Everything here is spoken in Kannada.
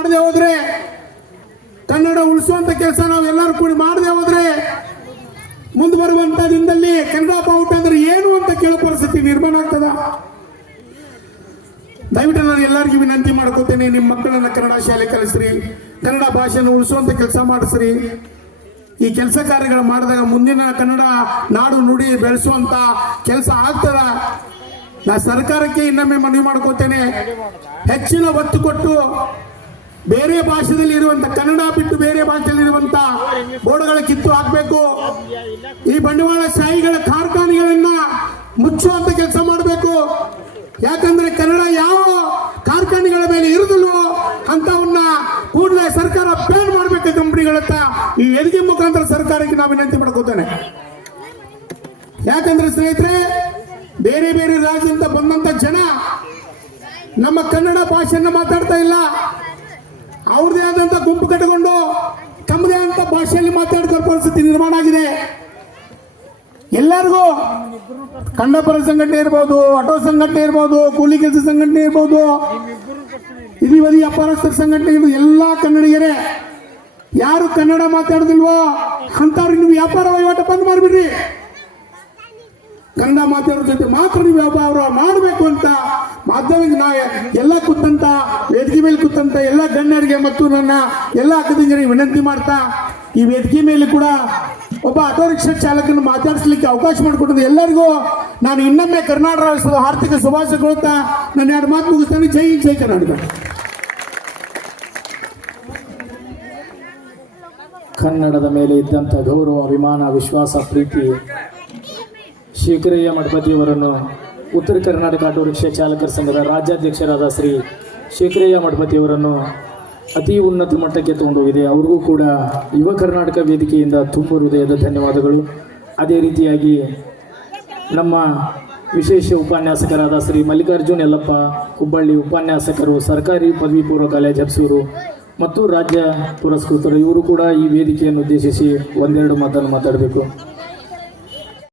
ಮಾಡದೆ ಹೋದ್ರೆ, ಕನ್ನಡ ಉಳಿಸುವಂತ ಕೆಲಸ ನಾವು ಎಲ್ಲರೂ ಕೂಡಿ ಮಾಡದೆ ಹೋದ್ರೆ ಮುಂದುವರುವಂತ ದಿನದಲ್ಲಿ ಕನ್ನಡ ಬಾವುಟ ಅಂದ್ರೆ ಏನು ಅಂತ ಕೇಳೋ ಪರಿಸ್ಥಿತಿ ನಿರ್ಮಾಣ ಆಗ್ತದ? ದಯವಿಟ್ಟು ನಾನು ಎಲ್ಲರಿಗೂ ವಿನಂತಿ ಮಾಡ್ಕೋತೇನೆ ನಿಮ್ಮ ಮಕ್ಕಳನ್ನ ಕನ್ನಡ ಶಾಲೆ ಕಲಿಸ್ರಿ, ಕನ್ನಡ ಭಾಷೆಯನ್ನು ಉಳಿಸುವಂತ ಕೆಲಸ ಮಾಡಿಸ್ರಿ. ಈ ಕೆಲಸ ಕಾರ್ಯಗಳು ಮಾಡಿದಾಗ ಮುಂದಿನ ಕನ್ನಡ ನಾಡು ನುಡಿ ಬೆಳೆಸುವಂತ ಕೆಲಸ ಆಗ್ತದ? ನಾ ಸರ್ಕಾರಕ್ಕೆ ಇನ್ನೊಮ್ಮೆ ಮನವಿ ಮಾಡ್ಕೋತೇನೆ, ಹೆಚ್ಚಿನ ಒತ್ತು ಕೊಟ್ಟು ಬೇರೆ ಭಾಷೆಯಲ್ಲಿ ಇರುವಂತ ಕನ್ನಡ ಬಿಟ್ಟು ಬೇರೆ ಭಾಷೆಯಲ್ಲಿ ಇರುವಂತ ಬೋರ್ಡ್ಗಳ ಕಿತ್ತು ಹಾಕಬೇಕು. ಈ ಬಂಡವಾಳ ಶಾಹಿಗಳ ಕಾರ್ಖಾನೆಗಳನ್ನ ಮುಚ್ಚುವಂತ ಕೆಲಸ ಮಾಡಬೇಕು. ಯಾಕಂದ್ರೆ ಕನ್ನಡ ಯಾವ ಕಾರ್ಖಾನೆಗಳ ಮೇಲೆ ಇರುದಿಲ್ಲ ಅಂತವನ್ನ ಕೂಡಲೇ ಸರ್ಕಾರ ಬ್ಯಾನ್ ಮಾಡಬೇಕು ಕಂಪನಿಗಳತ್ತ ಈ ಎದುಗೆ ಮುಖಾಂತರ ಸರ್ಕಾರಕ್ಕೆ ನಾವು ವಿನಂತಿ ಮಾಡ್ಕೋತೇನೆ. ಯಾಕಂದ್ರೆ ಸ್ನೇಹಿತರೆ, ಬೇರೆ ಬೇರೆ ರಾಜ್ಯದಿಂದ ಬಂದಂತ ಜನ ನಮ್ಮ ಕನ್ನಡ ಭಾಷೆಯನ್ನು ಮಾತಾಡ್ತಾ ಇಲ್ಲ. ಅವ್ರದೇ ಆದಂತ ಗುಂಪು ಕಟ್ಟಿಕೊಂಡು ತಮ್ಮದೇ ಅಂತ ಭಾಷೆಯಲ್ಲಿ ಮಾತಾಡ್ತಾರೆ ಪರಿಸ್ಥಿತಿ ನಿರ್ಮಾಣ ಆಗಿದೆ. ಎಲ್ಲರಿಗೂ ಕಂಡಪರ ಸಂಘಟನೆ ಇರ್ಬೋದು, ಆಟೋ ಸಂಘಟನೆ ಇರ್ಬೋದು, ಕೂಲಿ ಕೆಲಸ ಸಂಘಟನೆ ಇರ್ಬೋದು ಇದಿವದಿ ಅಪಾರಸ್ಥರ ಸಂಘಟನೆ ಇರ್ಬೋದು, ಎಲ್ಲಾ ಕನ್ನಡಿಗರೇ, ಯಾರು ಕನ್ನಡ ಮಾತಾಡೋದಿಲ್ವೋ ಅಂತವ್ರಿಗೆ ನೀವು ವ್ಯಾಪಾರ ವಹಿವಾಟ ಬಂದ್ ಮಾಡಿಬಿಡ್ರಿ. ಕನ್ನಡ ಮಾತಾಡೋ ಜೊತೆ ಮಾತ್ರ ನೀವು ವ್ಯಾಪಾರ ಮಾಡಬೇಕು ಅಂತ ಮಾಧ್ಯಮ ಎಲ್ಲ ಕೂತಂತ ವೇದಿಕೆ ಮೇಲೆ ಕೂತಂತ ಎಲ್ಲ ಗಣ್ಯರಿಗೆ ಮತ್ತು ನನ್ನ ಎಲ್ಲ ಅಕ್ಕದಂಗರಿಗೆ ವಿನಂತಿ ಮಾಡ್ತಾ ಈ ವೇದಿಕೆ ಮೇಲೆ ಕೂಡ ಒಬ್ಬ ಆಟೋ ರಿಕ್ಷಾ ಚಾಲಕನ ಮಾತಾಡಿಸ್ಲಿಕ್ಕೆ ಅವಕಾಶ ಮಾಡಿಕೊಟ್ಟಿದ್ದು ಎಲ್ಲರಿಗೂ ನಾನು ಇನ್ನೊಮ್ಮೆ ಕರ್ನಾಟಕ ರಾಜ್ಯದ ಆರ್ಥಿಕ ಶುಭಾಶಯಗೊಳ್ತಾ ನನ್ನ ಎರಡು ಮಾತು ಮುಗಿಸ್ತಾನೆ. ಜೈ ಜೈ ಕರ್ನಾಟಕ. ಕನ್ನಡದ ಮೇಲೆ ಇದ್ದಂಥ ಗೌರವ, ಅಭಿಮಾನ, ವಿಶ್ವಾಸ, ಪ್ರೀತಿ ಶೇಖರಯ್ಯ ಮಠಪತಿಯವರನ್ನು ಉತ್ತರ ಕರ್ನಾಟಕ ಆಟೋ ರಿಕ್ಷಾ ಚಾಲಕರ ಸಂಘದ ರಾಜ್ಯಾಧ್ಯಕ್ಷರಾದ ಶ್ರೀ ಶೇಖರಯ್ಯ ಮಠಪತಿಯವರನ್ನು ಅತಿ ಉನ್ನತ ಮಟ್ಟಕ್ಕೆ ತಗೊಂಡೋಗಿದೆ. ಅವ್ರಿಗೂ ಕೂಡ ಯುವ ಕರ್ನಾಟಕ ವೇದಿಕೆಯಿಂದ ತುಂಬ ಹೃದಯದ ಧನ್ಯವಾದಗಳು. ಅದೇ ರೀತಿಯಾಗಿ ನಮ್ಮ ವಿಶೇಷ ಉಪನ್ಯಾಸಕರಾದ ಶ್ರೀ ಮಲ್ಲಿಕಾರ್ಜುನ್ ಯಲ್ಲಪ್ಪ, ಹುಬ್ಬಳ್ಳಿ ಉಪನ್ಯಾಸಕರು, ಸರ್ಕಾರಿ ಪದವಿ ಪೂರ್ವ ಕಾಲೇಜ್ ಹಬ್ಸೂರು ಮತ್ತು ರಾಜ್ಯ ಪುರಸ್ಕೃತರು, ಇವರು ಕೂಡ ಈ ವೇದಿಕೆಯನ್ನು ಉದ್ದೇಶಿಸಿ ಒಂದೆರಡು ಮಾತನ್ನು ಮಾತಾಡಬೇಕು.